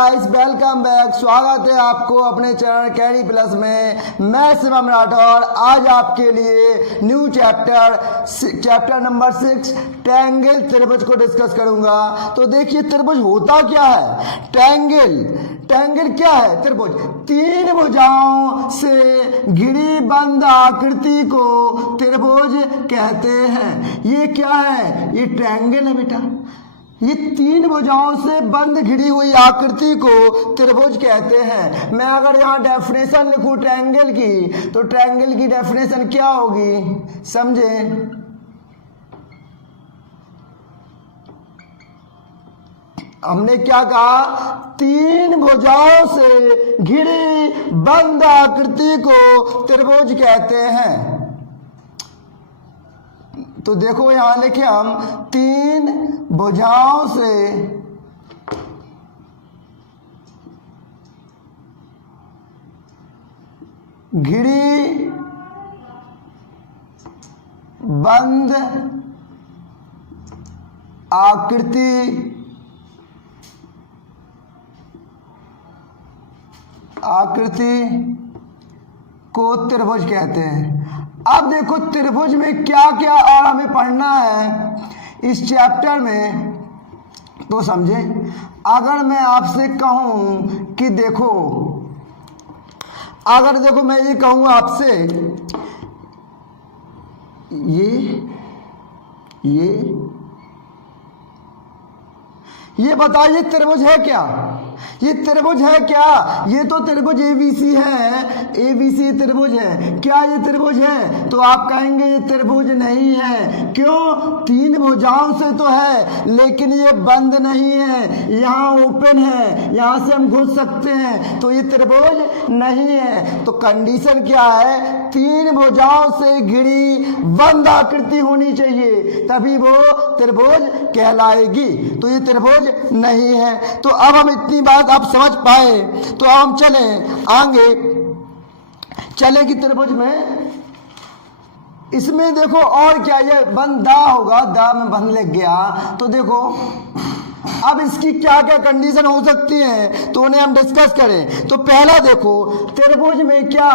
Guys, welcome back. स्वागत है आपको अपने चैनल कैरी प्लस में। मैं शिवम राठौर आज आपके लिए न्यू चैप्टर नंबर 6 ट्रायंगल त्रिभुज को डिस्कस करूंगा। तो देखिए त्रिभुज होता क्या है। ट्रायंगल क्या है? त्रिभुज तीन भुजाओं से घिरी बंद आकृति को त्रिभुज कहते हैं। ये क्या है? ये ट्रायंगल है बेटा। ये तीन भुजाओं से बंद घिरी हुई आकृति को त्रिभुज कहते हैं। मैं अगर यहाँ डेफिनेशन लिखूं ट्रायंगल की, तो ट्रायंगल की डेफिनेशन क्या होगी, समझे? हमने क्या कहा? तीन भुजाओं से घिरी बंद आकृति को त्रिभुज कहते हैं। तो देखो यहां लिखे हम तीन भुजाओं से घिरी बंद आकृति को त्रिभुज कहते हैं। अब देखो त्रिभुज में क्या क्या और हमें पढ़ना है इस चैप्टर में, तो समझे। अगर मैं आपसे कहूं कि देखो, अगर देखो मैं ये कहूं आपसे, ये बताइए त्रिभुज है क्या? ये त्रिभुज है क्या? ये तो त्रिभुज एबीसी है। एबीसी त्रिभुज है क्या? ये त्रिभुज है? तो आप कहेंगे ये त्रिभुज नहीं है। क्यों? तीन भुजाओं से तो है, लेकिन ये बंद नहीं है, यहाँ ओपन है, यहाँ से हम घुस सकते हैं, तो ये त्रिभुज नहीं है। तो कंडीशन क्या है? तीन भुजाओं से घिरी बंद आकृति होनी चाहिए, तभी वो त्रिभुज कहलाएगी। तो ये त्रिभुज नहीं है। तो अब हम इतनी बात आप समझ पाए, तो हम चले कि त्रिभुज में इसमें देखो और क्या, ये बंद दा होगा, दा में बंद लग गया। तो देखो अब इसकी क्या क्या कंडीशन हो सकती है, तो उन्हें हम डिस्कस करें। तो पहला देखो त्रिभुज में क्या,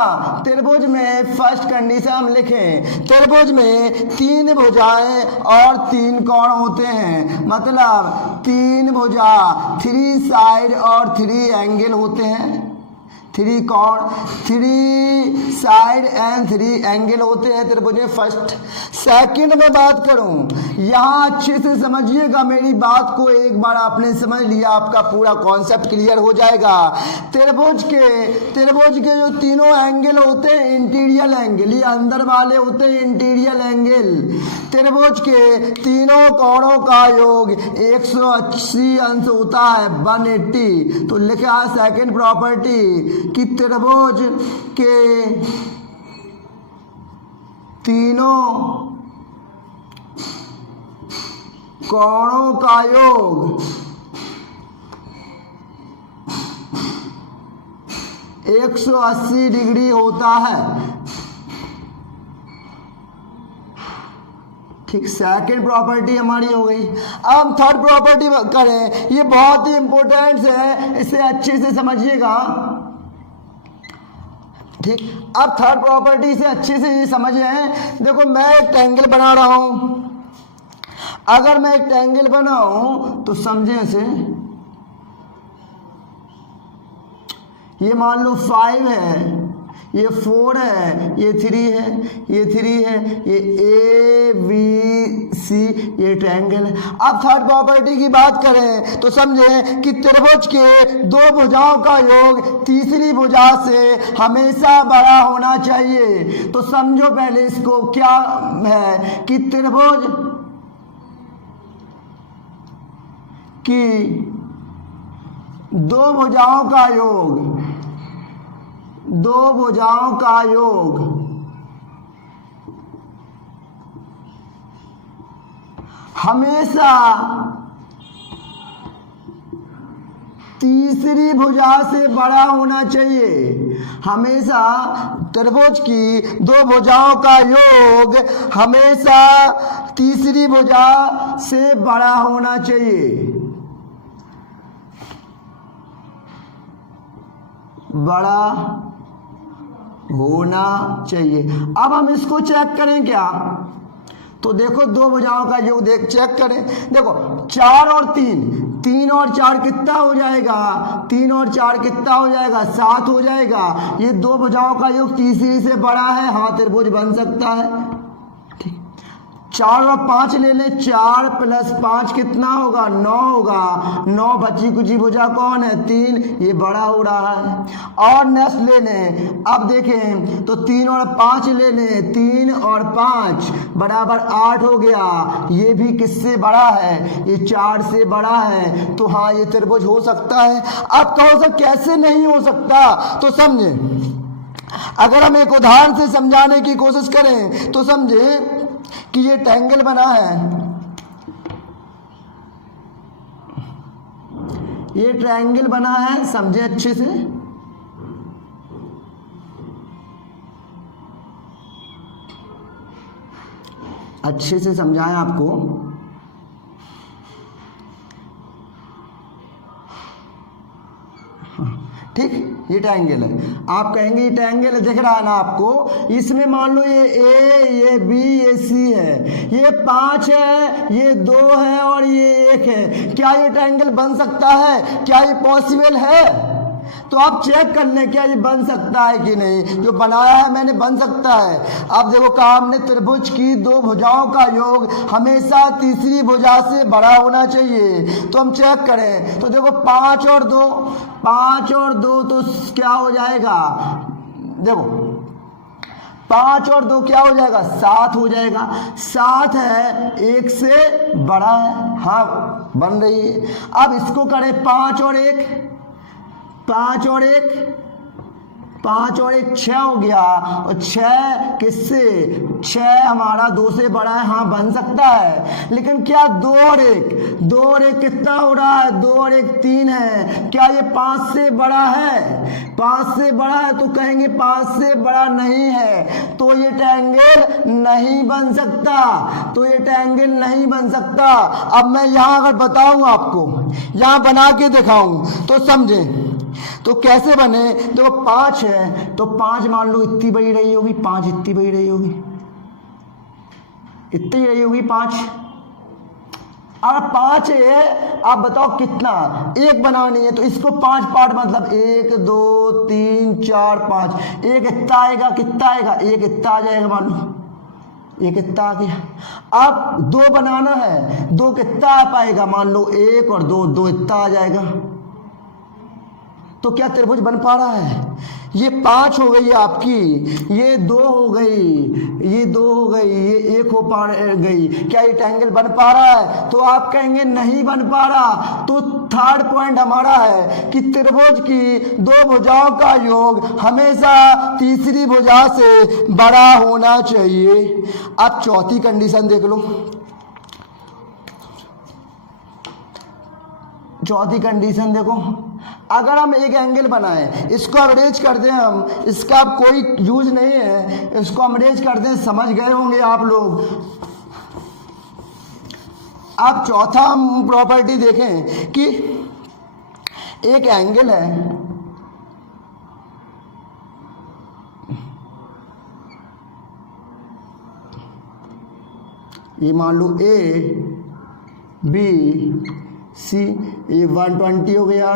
त्रिभुज में फर्स्ट कंडीशन हम लिखें, त्रिभुज में तीन भुजाएं और तीन कोण होते हैं। मतलब तीन भुजा, थ्री साइड और थ्री एंगल होते हैं। थ्री कोण, three side and three angle होते हैं त्रिभुज में। फर्स्ट सेकंड में बात करूं, यहाँ अच्छे से समझिएगा मेरी बात को। एक बार आपने समझ लिया, आपका पूरा कॉन्सेप्ट क्लियर हो जाएगा। त्रिभुज के जो तीनों एंगल होते हैं इंटीरियर एंगल, ये अंदर वाले होते हैं इंटीरियर एंगल। त्रिभुज के तीनों कोणों का योग 180 अंश होता है, 180। तो लिखा है सेकंड प्रॉपर्टी कि त्रिभुज के तीनों कोणों का योग 180 डिग्री होता है। ठीक, सेकंड प्रॉपर्टी हमारी हो गई। अब हम थर्ड प्रॉपर्टी करें, ये बहुत ही इंपॉर्टेंट है, इसे अच्छे से समझिएगा। ठीक, अब थर्ड प्रॉपर्टी से अच्छे से ये समझें। देखो मैं एक ट्रायंगल बना रहा हूं, अगर मैं एक ट्रायंगल बनाऊं तो समझें इसे। ये मान लो 5 है, ये 4 है, ये 3 है, ये 3 है, ये ए बी सी, ये ट्रायंगल है। अब थर्ड प्रॉपर्टी की बात करें तो समझें कि त्रिभुज के दो भुजाओं का योग तीसरी भुजा से हमेशा बड़ा होना चाहिए। तो समझो पहले इसको क्या है कि त्रिभुज की दो भुजाओं का योग हमेशा तीसरी भुजा से बड़ा होना चाहिए। हमेशा त्रिभुज की दो भुजाओं का योग हमेशा तीसरी भुजा से बड़ा होना चाहिए। बड़ा होना चाहिए। अब हम इसको चेक करें क्या, तो देखो दो भुजाओं का योग देख चेक करें। देखो 4 और 3, 3 और 4 कितना हो जाएगा, 3 और 4 कितना हो जाएगा, 7 हो जाएगा। ये दो भुजाओं का योग तीसरी से बड़ा है, हाँ त्रिभुज बन सकता है। 4 और 5 ले लें, 4 + 5 कितना होगा, 9 होगा। 9 बची कुची भुजा कौन है, 3, ये बड़ा हो रहा है। और नेक्स्ट ले लें, अब देखें तो 3 और 5 ले लें, 3 और 5 बराबर 8 हो गया। ये भी किससे बड़ा है, ये 4 से बड़ा है। तो हाँ ये त्रिभुज हो सकता है। अब कहो सर कैसे नहीं हो सकता, तो समझे, अगर हम एक उदाहरण से समझाने की कोशिश करें तो समझे कि ये ट्रायंगल बना है, ये ट्रायंगल बना है, समझे अच्छे से। अच्छे से समझाएं आपको। ठीक, ये ट्रायंगल है। आप कहेंगे ये ट्रायंगल दिख रहा है ना आपको, इसमें मान लो ये ए, ये बी, ये सी है, ये 5 है, ये 2 है और ये 1 है। क्या ये ट्रायंगल बन सकता है, क्या ये पॉसिबल है? तो आप चेक कर लें क्या ये बन सकता है कि नहीं। जो बनाया है मैंने बन सकता है। अब देखो कहा हमने त्रिभुज की दो भुजाओं का योग हमेशा तीसरी भुजा से बड़ा होना चाहिए। तो हम चेक करें तो देखो 5 और 2, 5 और 2 तो क्या हो जाएगा, देखो 5 और 2 क्या हो जाएगा, 7 हो जाएगा। 7 है, 1 से बड़ा है, हाँ बन रही है। अब इसको करें 5 और 1, 5 और 1, 5 और 1 6 हो गया। और 6 किससे, 6 हमारा 2 से बड़ा है, हाँ बन सकता है। लेकिन क्या 2 और 1, 2 और 1 कितना हो रहा है, 2 और 1 3 है। क्या ये 5 से बड़ा है, 5 से बड़ा है, तो कहेंगे 5 से बड़ा नहीं है, तो ये ट्रायंगल नहीं बन सकता, तो ये ट्रायंगल नहीं बन सकता। अब मैं यहाँ अगर बताऊँ आपको, यहाँ बना के दिखाऊँ तो समझें तो कैसे बने। देखो 5 है तो 5 मान लो इतनी बड़ी रही होगी, 5 इतनी बड़ी रही होगी, इतनी रही होगी 5। और 5 है, आप बताओ कितना, एक बनानी है तो इसको 5 पार्ट मतलब 1 2 3 4 5, एक इतना आएगा, कितना आएगा, एक इतना आ जाएगा, मान लो एक इतना आ गया। अब 2 बनाना है, 2 कितना आ पाएगा, मान लो 1 और 2, 2 इतना आ जाएगा। तो क्या त्रिभुज बन पा रहा है। ये 5 हो गई आपकी, ये 2 हो गई, ये 2 हो गई, ये 1 हो पा गई। क्या ये ट्रायंगल बन पा रहा है, तो आप कहेंगे नहीं बन पा रहा। तो थर्ड पॉइंट हमारा है कि त्रिभुज की दो भुजाओं का योग हमेशा तीसरी भुजा से बड़ा होना चाहिए। अब चौथी कंडीशन देख लो। चौथी कंडीशन देखो, अगर हम एक एंगल बनाएं, इसको एवरेज कर दें हम, इसका अब कोई यूज नहीं है, इसको एवरेज कर दें, समझ गए होंगे आप लोग। अब चौथा हम प्रॉपर्टी देखें कि एक एंगल है, ये मान लो ए बी सी, ये 120 हो गया,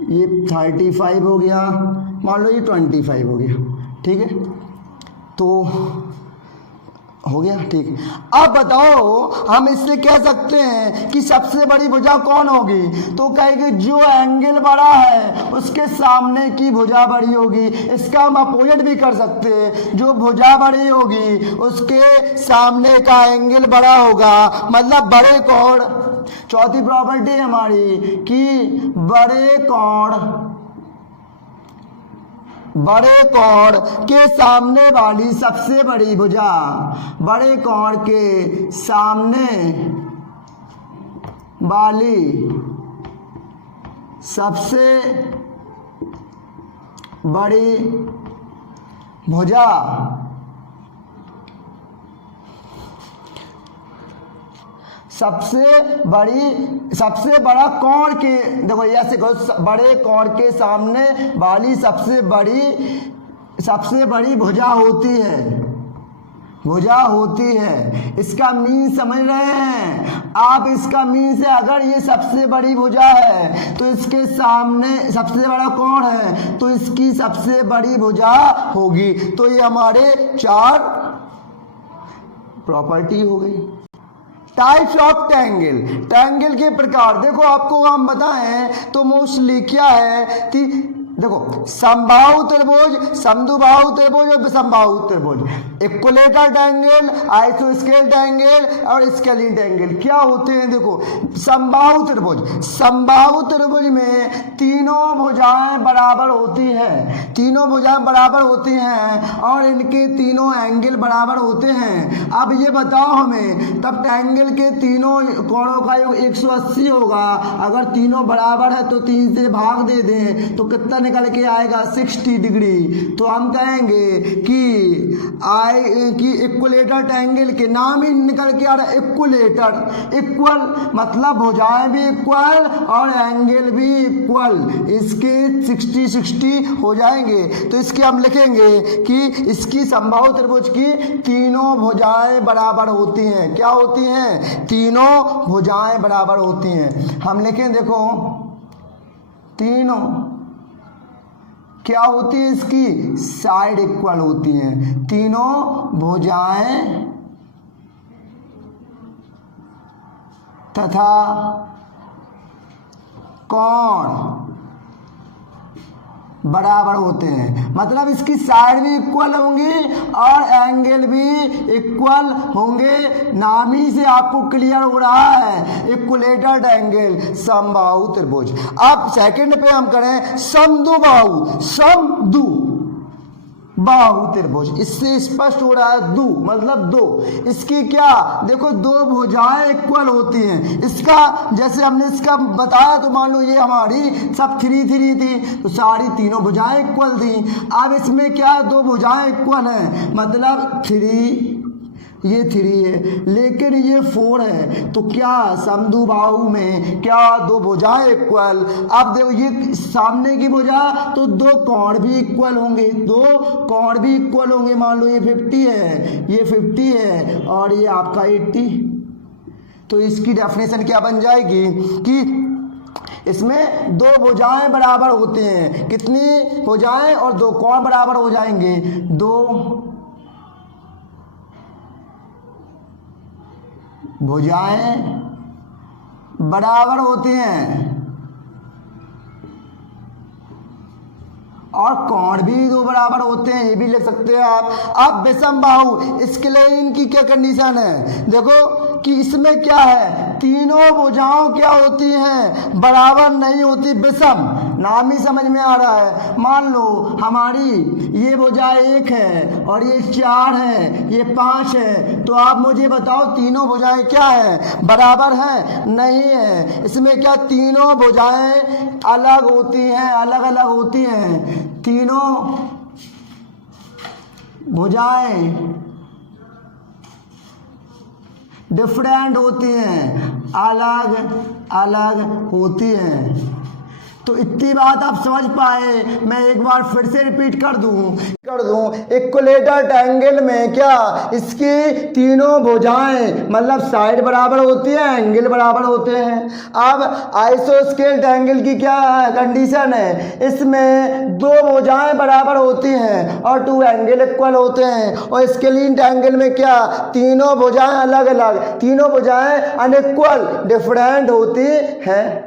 ये 35 हो गया, मान लो ये 25 हो गया, ठीक है, तो हो गया ठीक। अब बताओ हम इससे कह सकते हैं कि सबसे बड़ी भुजा कौन होगी, तो कहेंगे जो एंगल बड़ा है उसके सामने की भुजा बड़ी होगी। इसका हम अपोजिट भी कर सकते हैं, जो भुजा बड़ी होगी उसके सामने का एंगल बड़ा होगा, मतलब बड़े कोण। चौथी प्रॉपर्टी है हमारी कि बड़े कोण के सामने वाली सबसे बड़ी भुजा, बड़े कोण के सामने वाली सबसे बड़ी भुजा सबसे बड़ा कोण के, देखो ऐसे करो, बड़े कोण के सामने वाली सबसे बड़ी भुजा होती है। इसका मीन समझ रहे हैं आप? इसका मीन से अगर ये सबसे बड़ी भुजा है तो इसके सामने सबसे बड़ा कोण है तो इसकी सबसे बड़ी भुजा होगी। तो ये हमारे 4 प्रॉपर्टी हो गई। टाइप्स ऑफ ट्रायंगल के प्रकार, देखो आपको हम बताएं तो मोस्टली क्या है कि देखो समबाहु त्रिभुज, समद्विबाहु त्रिभुज और विषमबाहु त्रिभुज, इक्विलेटरल ट्रायंगल, आइसोस्केल ट्रायंगल और स्केलिन ट्रायंगल क्या होते हैं। देखो समबाहु त्रिभुज में तीनों भुजाएं बराबर होती हैं और इनके तीनों एंगल बराबर होते हैं। अब ये बताओ हमें, तब ट्रायंगल के तीनों कोणों का योग 180 होगा। अगर तीनों बराबर है तो 3 से भाग दे दें तो कितना निकल के आएगा? 60 डिग्री। तो हम कहेंगे कि इक्विलेटरल ट्रायंगल के नाम ही निकल के आ रहा है इक्विलेटर। इक्वल मतलब भुजाएं भी इक्वल और एंगल भी इक्वल, इसके 60 हो जाएंगे। तो इसके हम लिखेंगे कि इसकी समबाहु त्रिभुज की तीनों भुजाएं बराबर होती हैं। क्या होती हैं? तीनों भुजाएं बराबर होती हैं। हम लिखें, देखो तीनों क्या होती है? इसकी साइड इक्वल होती हैं। तीनों भुजाएं तथा कोण बराबर होते हैं, मतलब इसकी साइड भी इक्वल होंगी और एंगल भी इक्वल होंगे। नाम ही से आपको क्लियर हो रहा है इक्विलेटरल ट्रायंगल, समबाहु त्रिभुज। अब सेकंड पे हम करें समद्विबाहु त्रिभुज। इससे स्पष्ट हो रहा है, दु मतलब दो। इसकी क्या, देखो दो भुजाएं इक्वल होती हैं। इसका जैसे हमने इसका बताया तो मान लो ये हमारी सब 3 थी तो सारी तीनों भुजाएं इक्वल थी। अब इसमें क्या, दो भुजाएं इक्वल हैं, मतलब 3, ये 3 है लेकिन ये 4 है। तो क्या समद्विबाहु में क्या दो भुजाएं इक्वल? अब देखो ये सामने की भुजा तो दो कोण भी इक्वल होंगे, मान लो ये 50 है, ये 50 है और ये आपका 80। तो इसकी डेफिनेशन क्या बन जाएगी कि इसमें दो भुजाएं बराबर होते हैं। कितनी भुजाएं? और दो कोण बराबर हो जाएंगे। दो भुजाएं बराबर होती हैं और कोण भी दो बराबर होते हैं, ये भी लिख सकते हैं आप। अब विषमबाहु, इसके लिए इनकी क्या कंडीशन है? देखो कि इसमें क्या है, तीनों भुजाओं क्या होती हैं? बराबर नहीं होती, विषम। नाम ही समझ में आ रहा है। मान लो हमारी ये भुजा 1 है और ये 4 है, ये 5 है, तो आप मुझे बताओ तीनों भुजाएं क्या है? बराबर है? नहीं है। इसमें क्या, तीनों भुजाएं अलग होती हैं, अलग होती हैं। तीनों भुजाएं डिफरेंट होती हैं, अलग होती हैं। तो इतनी बात आप समझ पाए। मैं एक बार फिर से रिपीट कर दूं इक्विलेटरल ट्रायंगल में क्या, इसकी तीनों भुजाएं मतलब साइड बराबर होती है, एंगल बराबर होते हैं। अब आइसोस्केल ट्रायंगल की क्या कंडीशन है? इसमें दो भुजाएं बराबर होती हैं और 2 एंगल इक्वल होते हैं। और स्केलिन ट्रायंगल में क्या, तीनों भुजाएं अलग, तीनों भुजाएं अनइक्वल डिफरेंट होती हैं।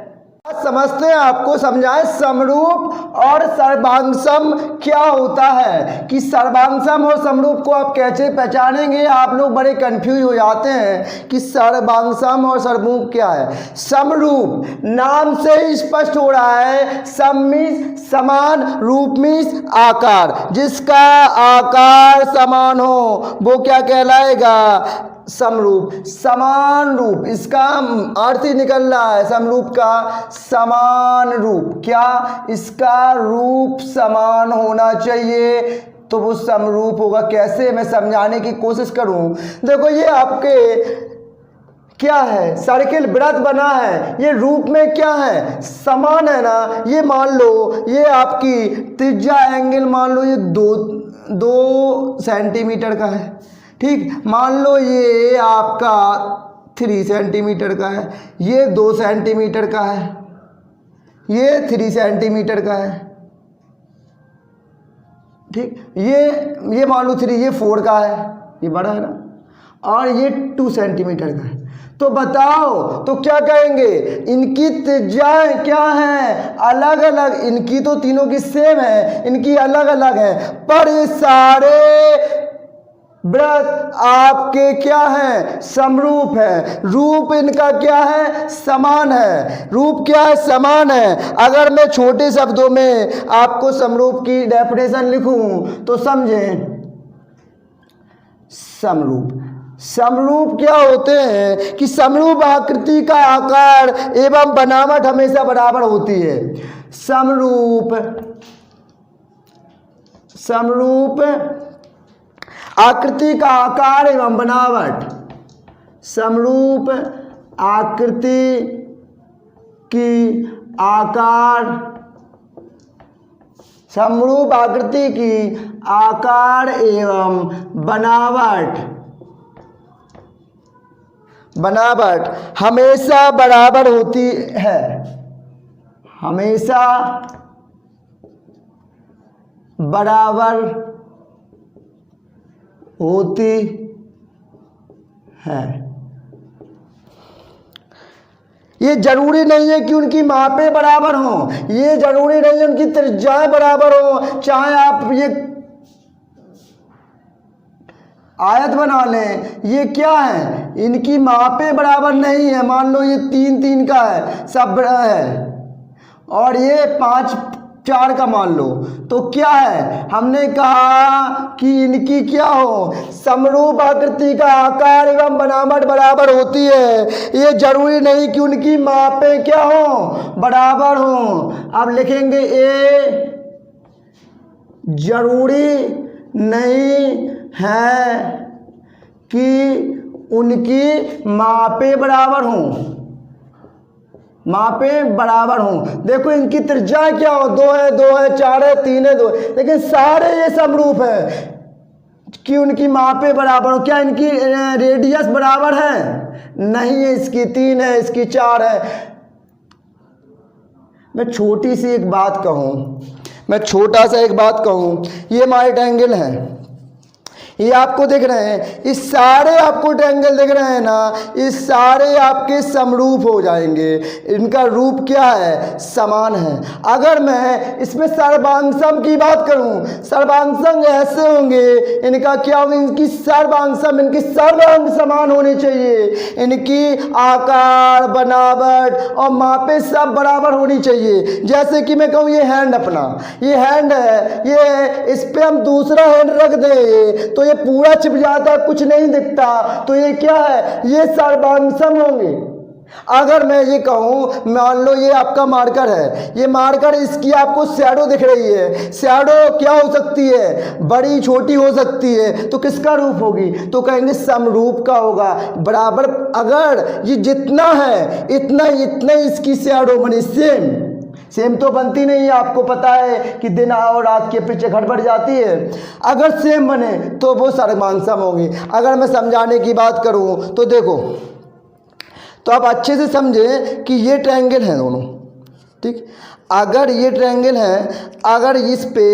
समझते हैं, आपको समझाएं समरूप और सर्वांगसम क्या होता है, कि सर्वांगसम और समरूप को आप कैसे पहचानेंगे। आप लोग बड़े कंफ्यूज हो जाते हैं कि सर्वांगसम और समरूप क्या है। समरूप नाम से ही स्पष्ट हो रहा है, सम मीन्स समान, रूप मीन्स आकार। जिसका आकार समान हो वो क्या कहलाएगा? समरूप। समान रूप, इसका अर्थ ही निकल रहा है समरूप का, समान रूप। क्या, इसका रूप समान होना चाहिए तो वो समरूप होगा। कैसे, मैं समझाने की कोशिश करूं। देखो ये आपके क्या है, सर्किल वृत्त बना है, ये रूप में क्या है, समान है ना। ये मान लो ये आपकी त्रिज्या एंगल मान लो ये 2 सेंटीमीटर का है, ठीक। मान लो ये आपका 3 सेंटीमीटर का है, ये 2 सेंटीमीटर का है, ये 3 सेंटीमीटर का है, ठीक। ये मान लो 3, ये 4 का है, ये बड़ा है ना, और ये 2 सेंटीमीटर का है। तो बताओ तो क्या कहेंगे, इनकी त्रिज्याएं क्या हैं, अलग अलग। इनकी तो तीनों की सेम है, इनकी अलग अलग है, पर ये सारे वृत्त आपके क्या है, समरूप है। रूप इनका क्या है, समान है। रूप क्या है, समान है। अगर मैं छोटे शब्दों में आपको समरूप की डेफिनेशन लिखूं तो समझें, समरूप समरूप क्या होते हैं कि समरूप आकृति का आकार एवं बनावट हमेशा बराबर होती है। समरूप आकृति का आकार एवं बनावट, समरूप आकृति की आकार, समरूप आकृति की आकार एवं बनावट हमेशा बराबर होती है, हमेशा बराबर होती है। ये जरूरी नहीं है कि उनकी मापें बराबर हों, ये जरूरी नहीं है उनकी त्रिज्याएं बराबर हों। चाहे आप ये आयत बना लें, ये क्या है, इनकी मापें बराबर नहीं है। मान लो ये 3 का है, सब है, और ये 5-4 का मान लो, तो क्या है, हमने कहा कि इनकी क्या हो, समरूप आकृति का आकार एवं बनावट बराबर होती है। ये जरूरी नहीं कि उनकी मापें क्या हो, बराबर हो। अब लिखेंगे ए जरूरी नहीं है कि उनकी मापें बराबर हों, मापें बराबर हों। देखो इनकी त्रिज्या क्या हो, 2 है, 2 है, 4 है, 3 है, 2, लेकिन सारे ये समरूप है कि उनकी मापें बराबर हो। क्या इनकी रेडियस बराबर है, नहीं है, इसकी 3 है, इसकी 4 है। मैं छोटी सी एक बात कहूँ, मैं छोटा सा एक बात कहूँ, ये माइट एंगल है, ये आपको दिख रहे हैं, इस सारे आपको ट्रायंगल दिख रहे हैं ना, इस सारे आपके समरूप हो जाएंगे। इनका रूप क्या है, समान है। अगर मैं इसमें सर्वांगसम की बात करूं, सर्वांगसम ऐसे होंगे, इनका क्या होगा, इनकी सर्वांगसम, इनकी सर्वांग समान होनी चाहिए। इनकी आकार, बनावट और मापें सब बराबर होनी चाहिए। जैसे कि मैं कहूँ ये हैंड, अपना ये हैंड है, ये इस पे हम दूसरा हैंड रख दें तो ये पूरा छिप जाता, कुछ नहीं दिखता, तो ये क्या है, ये सर्वांगसम होंगे। अगर मैं ये कहूँ, मान लो ये आपका मार्कर है, ये मार्कर, इसकी आपको शैडो दिख रही है, शैडो क्या हो सकती है, बड़ी छोटी हो सकती है, तो किसका रूप होगी, तो कहेंगे समरूप का होगा, बराबर। अगर ये जितना है इतना इतना इसकी शैडो बनी, सेम तो बनती नहीं है, आपको पता है कि दिन और रात के पीछे गड़बड़ जाती है। अगर सेम बने तो वो सर्वांगसम होंगी। अगर मैं समझाने की बात करूं तो देखो, तो आप अच्छे से समझें कि ये ट्रायंगल है दोनों, ठीक। अगर ये ट्रायंगल है, अगर इस पे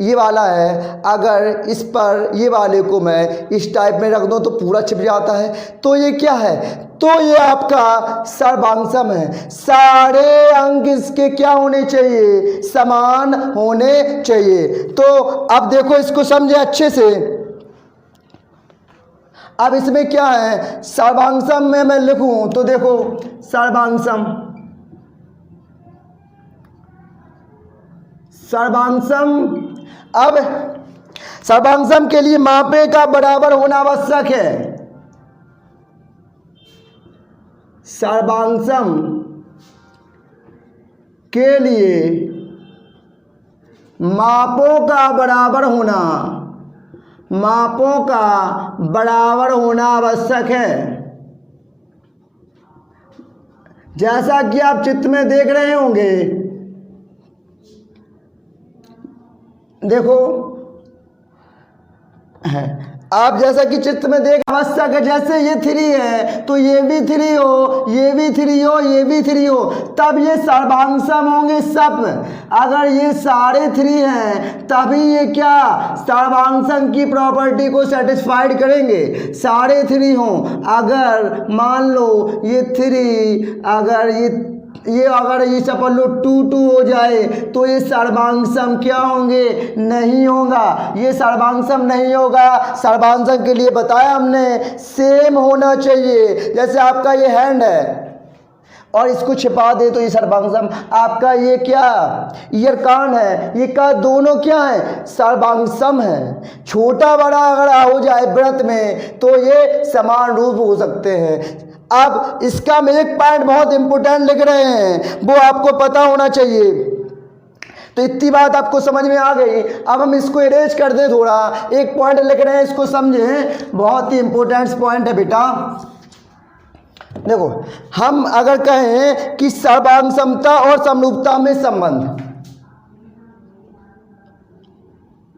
ये वाला है, अगर इस पर ये वाले को मैं इस टाइप में रख दूं तो पूरा छिप जाता है, तो ये क्या है, तो ये आपका सर्वांगसम है। सारे अंग इसके क्या होने चाहिए, समान होने चाहिए। तो अब देखो, इसको समझे अच्छे से। अब इसमें क्या है, सर्वांगसम में मैं लिखूं तो देखो, सर्वांगसम, सर्वांगसम, अब सर्वांगसम के लिए मापें का बराबर होना आवश्यक है। सर्वांगसम के लिए मापों का बराबर होना, मापों का बराबर होना आवश्यक है। जैसा कि आप चित्र में देख रहे होंगे, देखो है आप जैसा कि चित्र में देख आवश्यक है, जैसे ये 3 है तो ये भी 3 हो, ये भी 3 हो, ये भी 3 हो, तब ये सर्वांगसम होंगे सब। अगर ये सारे 3 हैं तभी ये क्या सर्वांगसम की प्रॉपर्टी को सेटिस्फाइड करेंगे, सारे 3 हों। अगर मान लो ये 3 अगर ये सपोज लो 2 हो जाए तो ये सर्वांगसम क्या होंगे, नहीं होगा, ये सर्वांगसम नहीं होगा। सर्वांगसम के लिए बताया हमने सेम होना चाहिए। जैसे आपका ये हैंड है और इसको छिपा दे तो ये सर्वांगसम। आपका ये क्या ईयर कान है, ये का दोनों क्या है, सर्वांगसम है। छोटा बड़ा अगर हो जाए व्रत में तो ये समान रूप हो सकते हैं। अब इसका में एक पॉइंट बहुत इंपॉर्टेंट लिख रहे हैं, वो आपको पता होना चाहिए। तो इतनी बात आपको समझ में आ गई। अब हम इसको इरेज कर दें थोड़ा, एक पॉइंट लिख रहे हैं, इसको समझें, बहुत ही इंपॉर्टेंट पॉइंट है बेटा। देखो हम अगर कहें कि सर्वांगसमता और समरूपता में संबंध,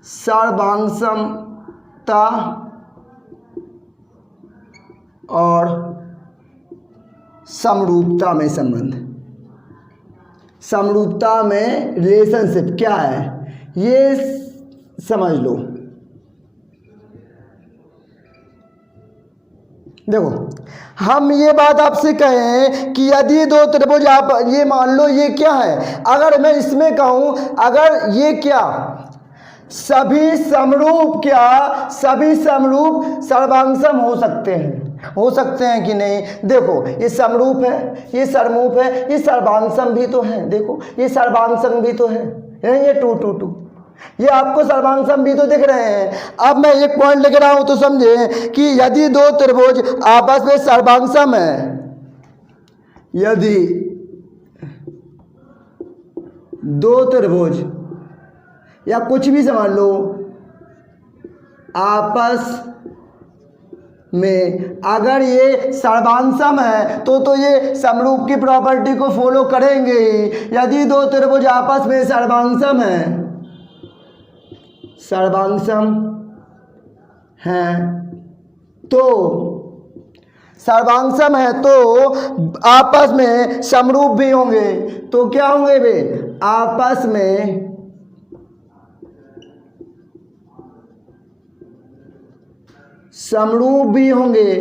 सर्वांगसमता और समरूपता में संबंध, समरूपता में रिलेशनशिप क्या है ये समझ लो। देखो हम ये बात आपसे कहें कि यदि 2 त्रिभुज आप ये मान लो ये क्या है, अगर मैं इसमें कहूं अगर ये क्या सभी समरूप, क्या सभी समरूप सर्वांगसम हो सकते हैं कि नहीं। देखो ये समरूप है, ये समरूप है, ये सर्वांगसम भी तो है। देखो ये सर्वांगसम भी तो है, ये 2 2 2, ये आपको सर्वांगसम भी तो दिख रहे हैं। अब मैं एक पॉइंट लिख रहा हूं तो समझे कि यदि 2 त्रिभुज आपस में सर्वांगसम है, यदि 2 त्रिभुज या कुछ भी समझ लो आपस में अगर ये सर्वांगसम है तो ये समरूप की प्रॉपर्टी को फॉलो करेंगे ही। यदि 2 त्रिभुज आपस में सर्वांगसम है तो आपस में समरूप भी होंगे। तो क्या होंगे वे, आपस में समरूप भी होंगे,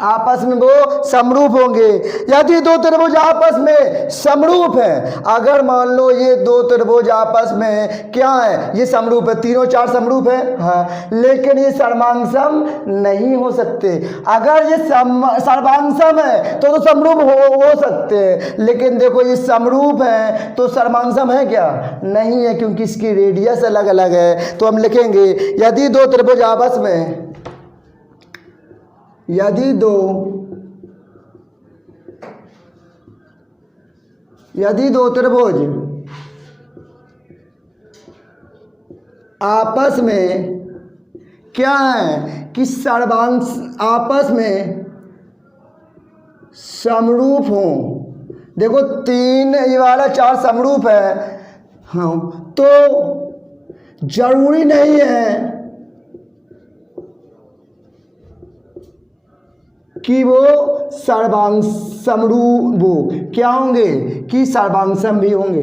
आपस में वो समरूप होंगे। यदि 2 त्रिभुज आपस में समरूप है, अगर मान लो ये 2 त्रिभुज आपस में क्या है, ये समरूप है, 3 और 4 समरूप है, हाँ, लेकिन ये सर्वांगसम नहीं हो सकते। अगर ये सर्वांगसम है तो समरूप हो सकते हैं, लेकिन देखो ये समरूप है तो सर्वांगसम है क्या, नहीं है, क्योंकि इसकी रेडियस अलग अलग है। तो हम लिखेंगे यदि 2 त्रिभुज आपस में, यदि दो त्रिभुज आपस में क्या है कि आपस में समरूप हों। देखो 3 ये वाला 4 समरूप है, हाँ, तो जरूरी नहीं है कि वो समरूप वो क्या होंगे कि सर्वांगसम भी होंगे,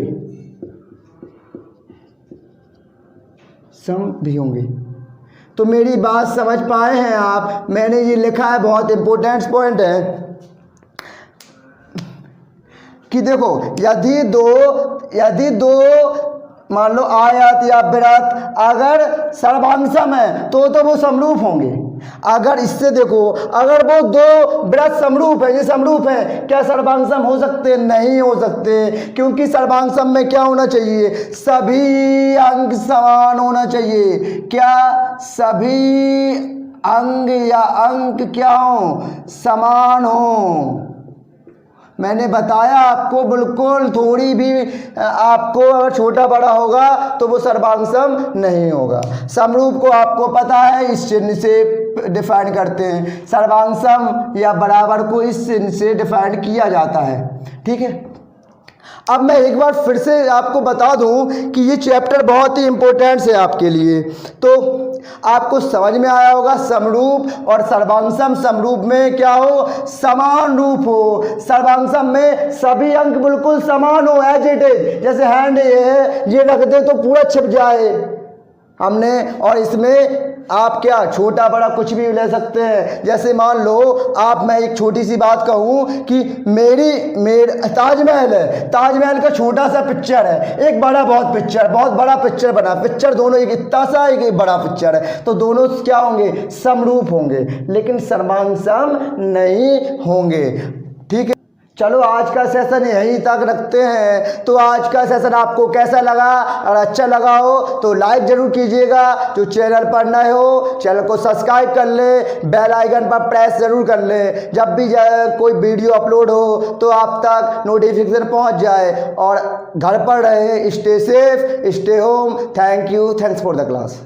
सम भी होंगे। तो मेरी बात समझ पाए हैं आप, मैंने ये लिखा है, बहुत इंपॉर्टेंट पॉइंट है कि देखो यदि दो मान लो आयत या वृत्त अगर सर्वांगसम है तो वो समरूप होंगे। अगर इससे देखो, अगर वो 2 वृत्त समरूप है, ये समरूप है, क्या सर्वांगसम हो सकते, नहीं हो सकते, क्योंकि सर्वांगसम में क्या होना चाहिए, सभी अंग समान होना चाहिए। क्या सभी अंग या अंक क्या हो, समान हो। मैंने बताया आपको, बिल्कुल थोड़ी भी आपको अगर छोटा बड़ा होगा तो वो सर्वांग सम नहीं होगा। समरूप को आपको पता है इस चिन्ह से डिफाइन करते हैं, सर्वांग सम या बराबर को इस चिन्ह से डिफाइन किया जाता है। ठीक है, अब मैं एक बार फिर से आपको बता दूं कि ये चैप्टर बहुत ही इंपॉर्टेंट है आपके लिए। तो आपको समझ में आया होगा, समरूप और सर्वांगसम, समरूप में क्या हो, समान रूप हो, सर्वांगसम में सभी अंक बिल्कुल समान हो, एज इट इज। जैसे हैंड ये है, ये रख दे तो पूरा छिप जाए हमने, और इसमें आप क्या छोटा बड़ा कुछ भी ले सकते हैं। जैसे मान लो आप, मैं एक छोटी सी बात कहूँ कि मेरा ताजमहल है, ताजमहल का छोटा सा पिक्चर है, एक बड़ा बहुत बड़ा पिक्चर बना, पिक्चर दोनों एक इतना सा एक बड़ा पिक्चर है, तो दोनों क्या होंगे, समरूप होंगे, लेकिन सर्वांग सम नहीं होंगे। ठीक है, चलो आज का सेशन यहीं तक रखते हैं। तो आज का सेशन आपको कैसा लगा? अगर अच्छा लगा हो तो लाइक जरूर कीजिएगा, जो चैनल पर नए हो चैनल को सब्सक्राइब कर ले, बेल आइकन पर प्रेस जरूर कर ले, जब भी कोई वीडियो अपलोड हो तो आप तक नोटिफिकेशन पहुंच जाए। और घर पर रहे, stay safe, stay home. Thank you, thanks for the class.